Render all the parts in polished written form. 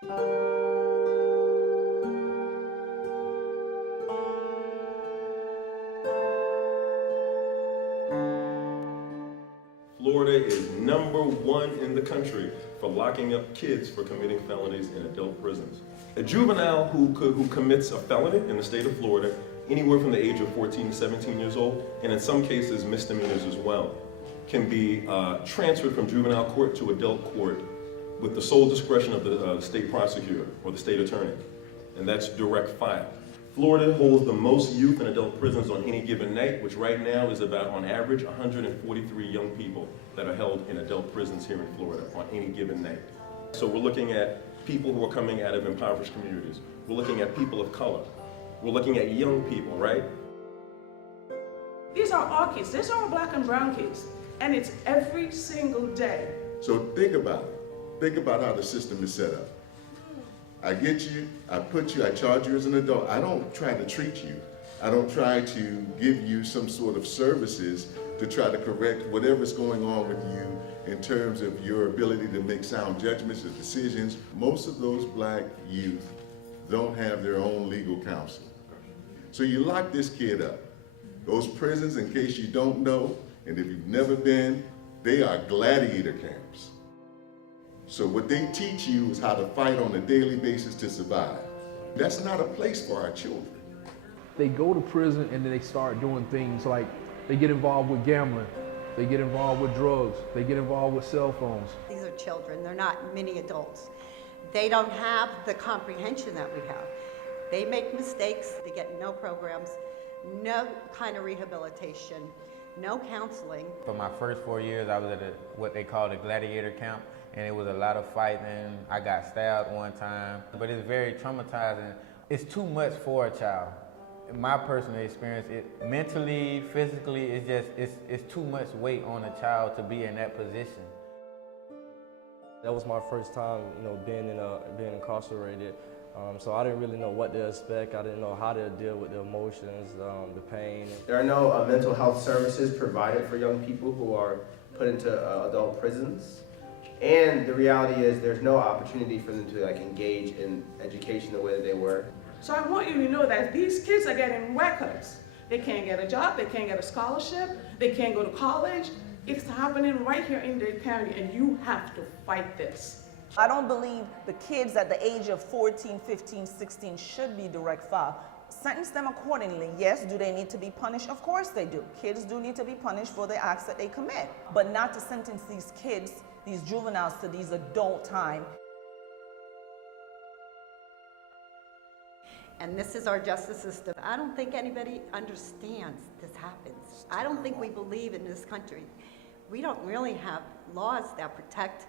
Florida is #1 in the country for locking up kids for committing felonies in adult prisons. A juvenile who commits a felony in the state of Florida, anywhere from the age of 14 to 17 years old, and in some cases misdemeanors as well, can be transferred from juvenile court to adult court with the sole discretion of the state prosecutor or the state attorney, and that's direct file. Florida holds the most youth in adult prisons on any given night, which right now is about, on average, 143 young people that are held in adult prisons here in Florida on any given night. So we're looking at people who are coming out of impoverished communities. We're looking at people of color. We're looking at young people, right? These are our kids. These are our black and brown kids. And it's every single day. So think about it. Think about how the system is set up. I get you, I put you, I charge you as an adult. I don't try to treat you. I don't try to give you some sort of services to try to correct whatever's going on with you in terms of your ability to make sound judgments or decisions. Most of those black youth don't have their own legal counsel. So you lock this kid up. Those prisons, in case you don't know, and if you've never been, they are gladiator camps. So what they teach you is how to fight on a daily basis to survive. That's not a place for our children. They go to prison and then they start doing things like they get involved with gambling, they get involved with drugs, they get involved with cell phones. These are children, they're not mini adults. They don't have the comprehension that we have. They make mistakes, they get no programs, no kind of rehabilitation, no counseling. For my first 4 years, I was at what they call the gladiator camp, and it was a lot of fighting. I got stabbed one time, but it's very traumatizing. It's too much for a child. In my personal experience, mentally, physically, it's too much weight on a child to be in that position. That was my first time, being incarcerated. So I didn't really know what to expect. I didn't know how to deal with the emotions, the pain. There are no mental health services provided for young people who are put into adult prisons. And the reality is there's no opportunity for them to engage in education the way that they were. So I want you to know that these kids are getting records. They can't get a job, they can't get a scholarship, they can't go to college. It's happening right here in Dade County, and you have to fight this. I don't believe the kids at the age of 14, 15, 16 should be direct file. Sentence them accordingly. Yes, do they need to be punished? Of course they do. Kids do need to be punished for the acts that they commit, but not to sentence these kids, these juveniles, to these adult time. And this is our justice system. I don't think anybody understands this happens. I don't think we believe in this country. We don't really have laws that protect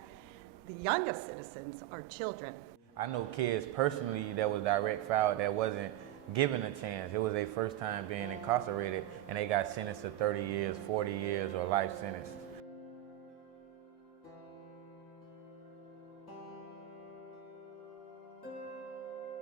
the youngest citizens, our children. I know kids personally that was direct file that wasn't given a chance. It was their first time being incarcerated, and they got sentenced to 30 years, 40 years, or life sentence.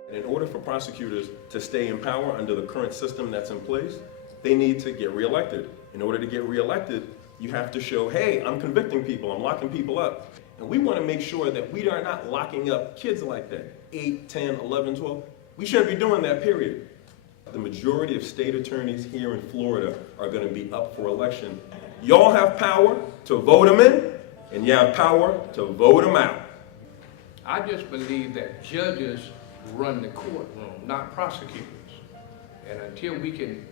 And in order for prosecutors to stay in power under the current system that's in place, they need to get reelected. In order to get reelected, you have to show, hey, I'm convicting people, I'm locking people up. And we want to make sure that we are not locking up kids like that, 8, 10, 11, 12. We shouldn't be doing that, period. The majority of state attorneys here in Florida are going to be up for election. Y'all have power to vote them in, and you have power to vote them out. I just believe that judges run the courtroom, not prosecutors. And until we can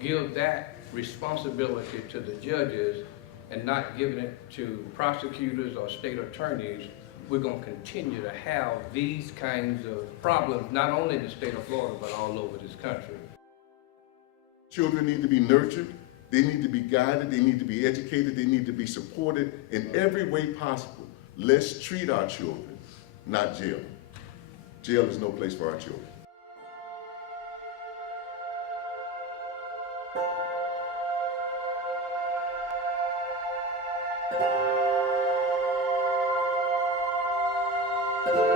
give that responsibility to the judges and not giving it to prosecutors or state attorneys, we're going to continue to have these kinds of problems, not only in the state of Florida, but all over this country. Children need to be nurtured, they need to be guided, they need to be educated, they need to be supported in every way possible. Let's treat our children, not jail. Jail is no place for our children. Thank you.